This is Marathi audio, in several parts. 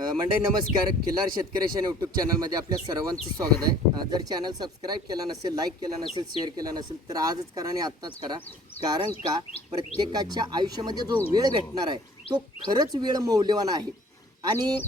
अ, मंडळी नमस्कार. खिल्लार शेतकऱ्याच्या यूट्यूब चॅनलमध्ये आपल्या सर्वांचं स्वागत आहे. जर चॅनल सबस्क्राईब केला नसेल लाईक केला नसेल शेअर केला नसेल तर आजच करा आणि आत्ताच करा. कारण का? प्रत्येकाच्या आयुष्यामध्ये जो वेळ भेटणार आहे तो खरंच वेळ मौल्यवान आहे. आणि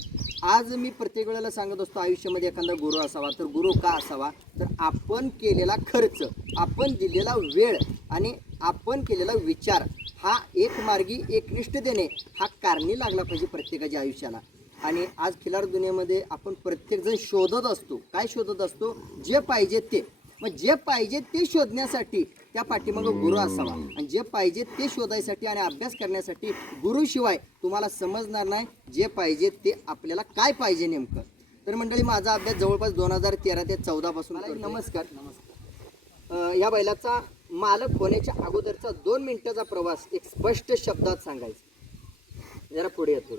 आज मी प्रत्येक वेळेला सांगत असतो आयुष्यामध्ये एखादा गुरु असावा तर गुरु का असावा? तर आपण केलेला खर्च आपण दिलेला वेळ आणि आपण केलेला विचार हा एक मार्गी एकनिष्ठतेने हा कारणी लागला पाहिजे प्रत्येकाच्या आयुष्याला. आणि आज खिलार दुनियेमध्ये आपण प्रत्येकजण शोधत असतो. काय शोधत असतो? जे पाहिजे ते. मग जे पाहिजे ते शोधण्यासाठी त्या पाठीमागं गुरु असावा. आणि जे पाहिजे ते शोधायसाठी आणि अभ्यास करण्यासाठी गुरुशिवाय तुम्हाला समजणार नाही जे पाहिजे ते आपल्याला काय पाहिजे नेमकं. तर मंडळी माझा अभ्यास जवळपास दोन हजार तेरा ते चौदा पासून आहे. नमस्कार. नमस्कार या बैलाचा मालक होण्याच्या अगोदरचा दोन मिनिटाचा प्रवास एक स्पष्ट शब्दात सांगायचा. जरा पुढे येतो.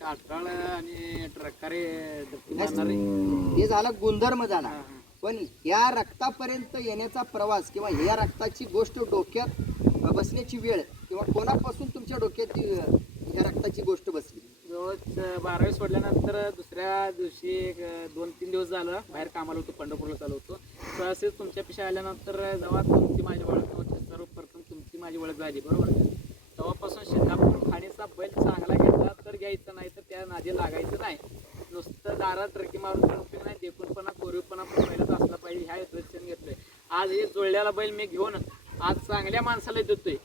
काटाळ आणि ट्रकारे हे झालं गुणधर्म झाला पण या रक्तापर्यंत येण्याचा प्रवास किंवा या रक्ताची गोष्ट डोक्यात बसण्याची वेळ किंवा कोणापासून तुमच्या डोक्यात ती, अ, या रक्ताची गोष्ट बसली? जवळ बारावी सोडल्यानंतर दुसऱ्या दिवशी एक दोन तीन दिवस झालं. बाहेर कामाला होतो पंढरपूरला चालू होतो. तर असेच तुमच्या पिशा आल्यानंतर जेव्हा तुमची माझी ओळख सर्वप्रथम तुमची माझी ओळख झाली बरोबर? तेव्हापासून शेतापूर खाणीचा बैल चांगला घेतला तर घ्यायचा नाही तर त्या नादी लागायचं नाही. नुसतं दारात ट्रकी मारून पण उपयोग नाही देखूनपणा कोरीवपणा पण बैलाचा असला पाहिजे ह्या दृष्टीने घेतलोय. आज हे जुळलेला बैल मी घेऊन आज चांगल्या माणसाला देतोय.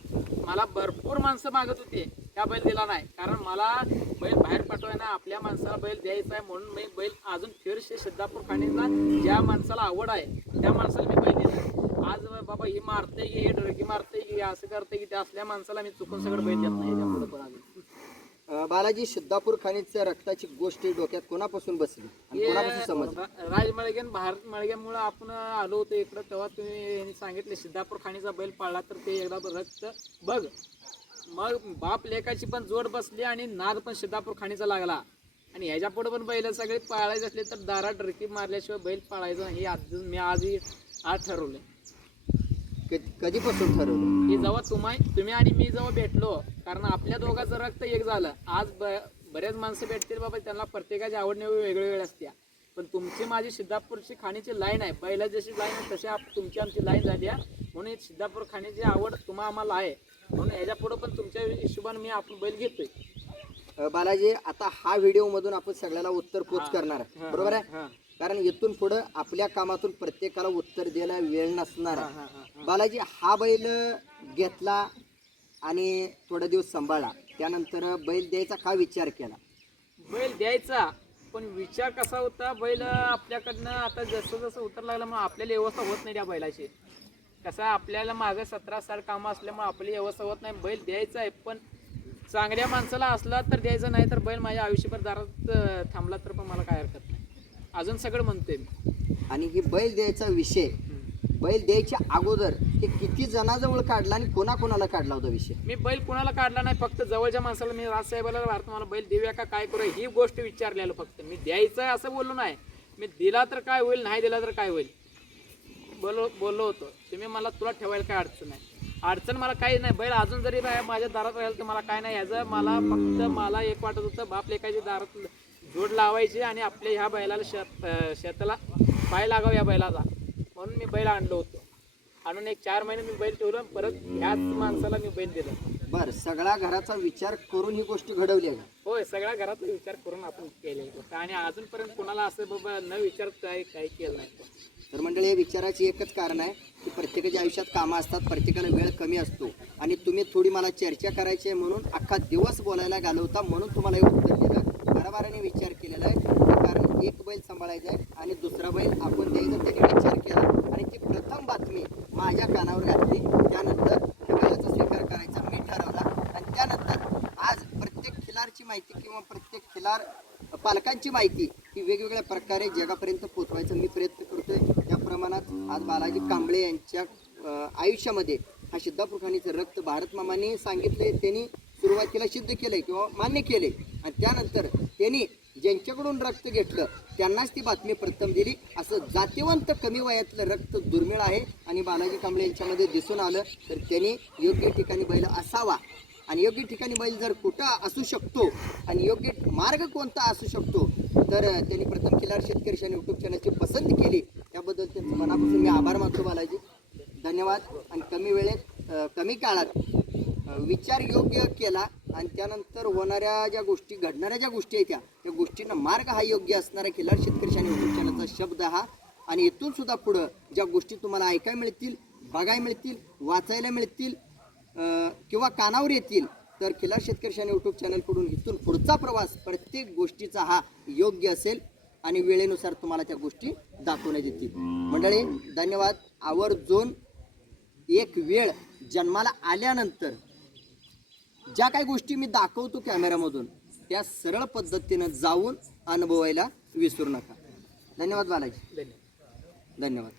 मला भरपूर माणसं मागत होती त्या बैल दिला नाही. कारण मला बैल बाहेर पाठवाय ना आपल्या माणसाला बैल द्यायचा आहे म्हणून मी बैल अजून फिरशे सिद्धापूर खाणीला ज्या माणसाला आवड आहे त्या माणसाला मी बैल दिला आज बाबा ही मारते की हे डरकी मारते की असं करते की त्या असल्या माणसाला मी चुकून सगळं बैल देत नाही पण अजून बालाजी सिद्धापूर खाणीच्या रक्ताची गोष्ट डोक्यात कोणापासून बसली? राज मळगे आणि भारत मळग्यामुळं आपण आलो होतो इकडं तेव्हा तुम्ही सांगितले सिद्धापूर खाणीचा बैल पाळला तर ते एकदा रक्त बघ. मग बाप लेकाची पण जोड बसली आणि नाद पण सिद्धापूर खाणीचा लागला. आणि ह्याच्या पुढे पण बैल सगळे पाळायचे असले तर दारात डरकी मारल्याशिवाय बैल पाळायचं हे आज मी आजही आज ठरवलंय. कधी- कधीपासून ठरवलं की जेव्हा तुम्ही तुम्ही आणि मी जेव्हा भेटलो कारण आपल्या दोघांचं रक्त एक झालं. आज ब बरेच माणसं भेटतील बाबा त्यांना प्रत्येकाची आवड निवड वेगवेगळी असते. पण तुमची माझी सिद्धापूरची खाणीची लाईन आहे. पहिला जशी लाईन आहे तशी आप तुमची आमची लाईन झाली आहे. म्हणून सिद्धापूर खाणीची आवड तुम्हा आम्हाला आहे. म्हणून ह्याच्या पुढं पण तुमच्या हिशोबाने मी आपण बैल घेतोय. बालाजी आता हा व्हिडिओ मधून आपण सगळ्याला उत्तर पोच. करणार आहे. बरोबर आहे? कारण इथून पुढं आपल्या कामातून प्रत्येकाला उत्तर द्यायला वेळ नसणार आहे. बालाजी हा बैल घेतला आणि थोडा दिवस सांभाळला. त्यानंतर बैल द्यायचा का विचार केला? बैल द्यायचा. पण विचार कसा होता बैल आपल्याकडनं आता जसं जसं उतर लागलं मग आपल्याला व्यवस्था होत नाही त्या बैलाची. कसं आपल्याला मागं सतरा साल कामं असल्यामुळे आपली व्यवस्था होत नाही. बैल द्यायचा आहे पण चांगल्या माणसाला असला तर द्यायचं नाही तर बैल माझ्या आयुष्यभर दारात थांबला तर पण मला काय हरकत नाही. अजून सगळं म्हणतोय मी. आणि ही बैल द्यायचा विषय बैल द्यायच्या अगोदर ते किती जणाजवळ काढला आणि कोणाकोणाला काढला होता विषय? मी बैल कुणाला काढला नाही फक्त जवळच्या माणसाला मी राजसाहेबाला भारत मला बैल देऊया का काय करू ही गोष्ट विचारलेलं फक्त. मी द्यायचं आहे असं बोललो नाही. मी दिला तर काय होईल नाही दिला तर काय होईल? बोलो बोललो होतो. तुम्ही मला तुला ठेवायला काय अडचण नाही अडचण मला काही नाही. बैल अजून जरी माझ्या दारात राहील तर मला काय नाही. ह्याचं मला फक्त मला एक वाटत होतं बाप लेखायची दारात जोड लावायची आणि आपल्या ह्या बैलाला शेत शेताला पाय लागाव या बैलाचा म्हणून मी बैल आणलो होतो. आणून एक चार महिने मी बैल ठेवलं परत ह्याच माणसाला मी बैल दिलं. बर सगळा घराचा विचार करून ही गोष्ट घडवली आहे का? होय सगळ्या घराचा विचार करून आपण गोष्ट आणि अजूनपर्यंत कोणाला असं बाबा न विचार काय काही केलं नाही. तर मंडळी या विचाराची एकच कारण आहे की प्रत्येकाच्या आयुष्यात कामं असतात प्रत्येकाला वेळ कमी असतो. आणि तुम्ही थोडी मला चर्चा करायची आहे म्हणून अख्खा दिवस बोलायला घालवता म्हणून तुम्हाला हे उत्तर दिलं. बरोबराने विचार केलेला आहे. कारण एक बैल सांभाळायचा आहे आणि दुसरा बैल आपण द्यायचा त्याने विचार केला आणि ती प्रथम बातमी माझ्या कानावर घातली. त्यानंतर बैलाचा स्वीकार करायचा मी ठरवला. आणि त्यानंतर आज प्रत्येक खिलारची माहिती किंवा प्रत्येक खिलार पालकांची माहिती ही वेगवेगळ्या प्रकारे जगापर्यंत पोचवायचा मी प्रयत्न करतोय. त्या प्रमाणात आज बालाजी कांबळे यांच्या आयुष्यामध्ये हा सिद्धापूर खाणीचं रक्त भारत मामाने सांगितले त्यांनी सुरुवातीला सिद्ध केलंय किंवा मान्य केले आणि त्यानंतर त्यांनी ज्यांच्याकडून रक्त घेतलं त्यांनाच ती बातमी प्रथम दिली. असं जातीवंत कमी वयातलं रक्त दुर्मिळ आहे आणि बालाजी कांबळे यांच्यामध्ये दिसून आलं तर त्यांनी योग्य ठिकाणी बैल असावा. आणि योग्य ठिकाणी बैल जर कुठं असू शकतो आणि योग्य मार्ग कोणता असू शकतो तर त्यांनी प्रथम किल्लार शेतकरी आणि यूट्यूब चॅनलची पसंत केली. त्याबद्दल त्यांचं मनापासून मी आभार मानतो बालाजी. धन्यवाद. आणि कमी वेळेत कमी काळात विचार योग्य केला आणि त्यानंतर होणाऱ्या ज्या गोष्टी घडणाऱ्या ज्या गोष्टी आहेत त्या त्या गोष्टींना मार्ग हा योग्य असणारा खिलार शेतकरी आणि यूट्यूब चॅनलचा शब्द हा. आणि इथून सुद्धा पुढं ज्या गोष्टी तुम्हाला ऐकायला मिळतील बघायला मिळतील वाचायला मिळतील किंवा कानावर येतील तर खिलार शेतकरी आणि यूट्यूब चॅनलकडून इथून पुढचा प्रवास प्रत्येक गोष्टीचा हा योग्य असेल आणि वेळेनुसार तुम्हाला त्या गोष्टी दाखवण्यात येतील. मंडळी धन्यवाद. आवर्जून एक वेळ जन्माला आल्यानंतर ज्या काही गोष्टी मी दाखवतो कॅमेऱ्यामधून त्या सरळ पद्धतीनं जाऊन अनुभवायला विसरू नका. धन्यवाद बालाजी. धन्यवाद. धन्यवाद.